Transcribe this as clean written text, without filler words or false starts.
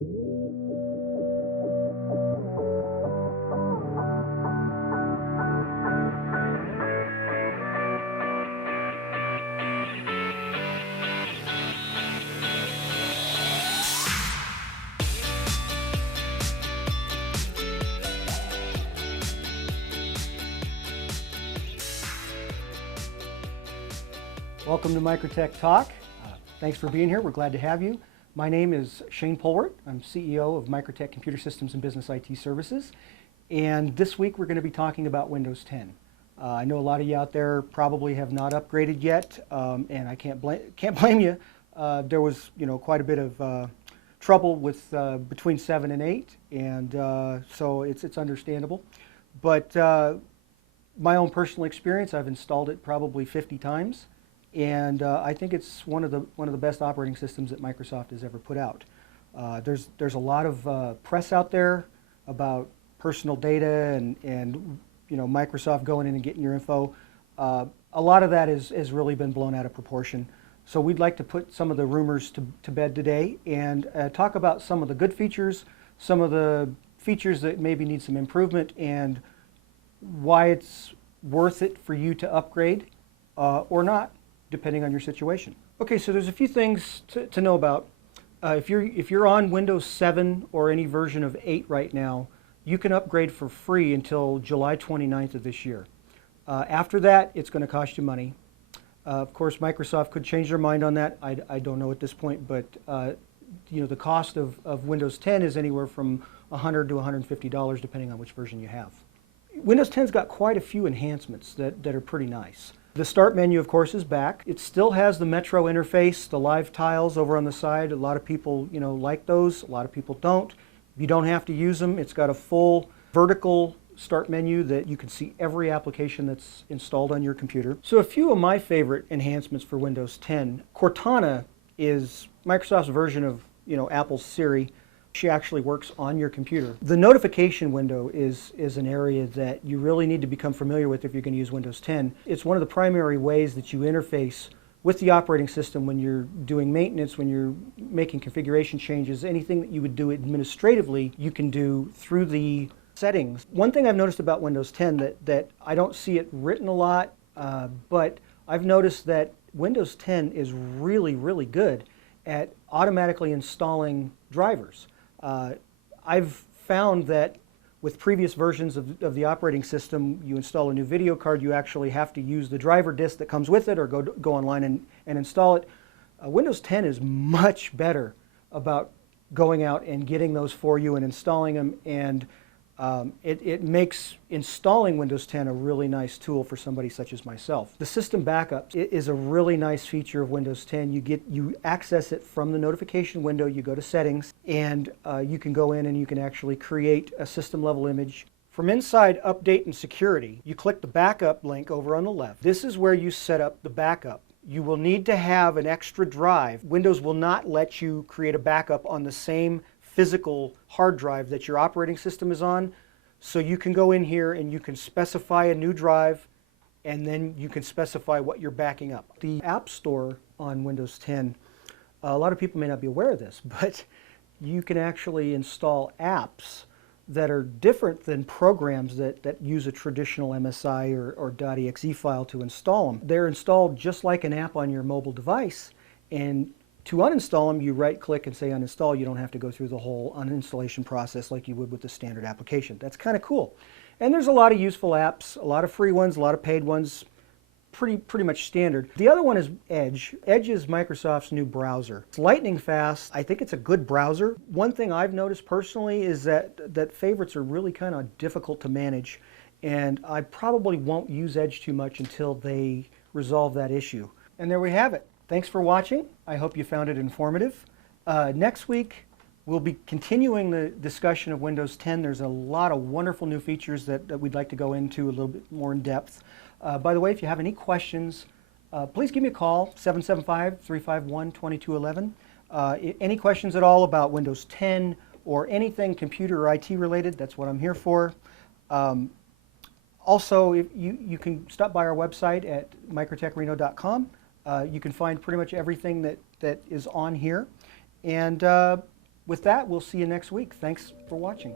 Welcome to MicroTech Talk. Thanks for being here. We're glad to have you. My name is Shane Polwart. I'm CEO of MicroTech Computer Systems and Business IT Services. And this week we're going to be talking about Windows 10. I know a lot of you out there probably have not upgraded yet, and I can't blame you. There was, quite a bit of trouble with between 7 and 8, and so it's understandable. But my own personal experience, I've installed it probably 50 times. And I think it's one of the best operating systems that Microsoft has ever put out. There's a lot of press out there about personal data and Microsoft going in and getting your info. A lot of that has really been blown out of proportion. So we'd like to put some of the rumors to bed today and talk about some of the good features, some of the features that maybe need some improvement, and why it's worth it for you to upgrade or not, depending on your situation. Okay, so there's a few things to know about. If you're on Windows 7 or any version of 8 right now, you can upgrade for free until July 29th of this year. After that, it's going to cost you money. Of course, Microsoft could change their mind on that. I don't know at this point, but the cost of Windows 10 is anywhere from $100 to $150, depending on which version you have. Windows 10's got quite a few enhancements that are pretty nice. The Start menu, of course, is back. It still has the Metro interface, the live tiles over on the side. A lot of people, like those. A lot of people don't. You don't have to use them. It's got a full vertical Start menu that you can see every application that's installed on your computer. So a few of my favorite enhancements for Windows 10. Cortana is Microsoft's version of, Apple's Siri. She actually works on your computer. The notification window is an area that you really need to become familiar with if you're going to use Windows 10. It's one of the primary ways that you interface with the operating system when you're doing maintenance, when you're making configuration changes. Anything that you would do administratively, you can do through the settings. One thing I've noticed about Windows 10 that I don't see it written a lot, but I've noticed that Windows 10 is really, really good at automatically installing drivers. I've found that with previous versions of the operating system, you install a new video card, you actually have to use the driver disk that comes with it or go online and install it. Windows 10 is much better about going out and getting those for you and installing them, and it makes installing Windows 10 a really nice tool for somebody such as myself. The system backup is a really nice feature of Windows 10. You access it from the notification window. You go to settings, and you can go in and you can actually create a system level image. From inside Update and Security, you click the backup link over on the left. This is where you set up the backup. You will need to have an extra drive. Windows will not let you create a backup on the same physical hard drive that your operating system is on. So you can go in here and you can specify a new drive, and then you can specify what you're backing up. The App Store on Windows 10, a lot of people may not be aware of this, but you can actually install apps that are different than programs that use a traditional MSI or .exe file to install them. They're installed just like an app on your mobile device, and to uninstall them, you right-click and say uninstall. You don't have to go through the whole uninstallation process like you would with the standard application. That's kind of cool. And there's a lot of useful apps, a lot of free ones, a lot of paid ones, pretty much standard. The other one is Edge. Edge is Microsoft's new browser. It's lightning fast. I think it's a good browser. One thing I've noticed personally is that favorites are really kind of difficult to manage, and I probably won't use Edge too much until they resolve that issue. And there we have it. Thanks for watching. I hope you found it informative. Next week, we'll be continuing the discussion of Windows 10. There's a lot of wonderful new features that we'd like to go into a little bit more in depth. By the way, if you have any questions, please give me a call, 775-351-2211. Any questions at all about Windows 10 or anything computer or IT related, that's what I'm here for. Also, if you can stop by our website at microtechreno.com. You can find pretty much everything that is on here. And with that, we'll see you next week. Thanks for watching.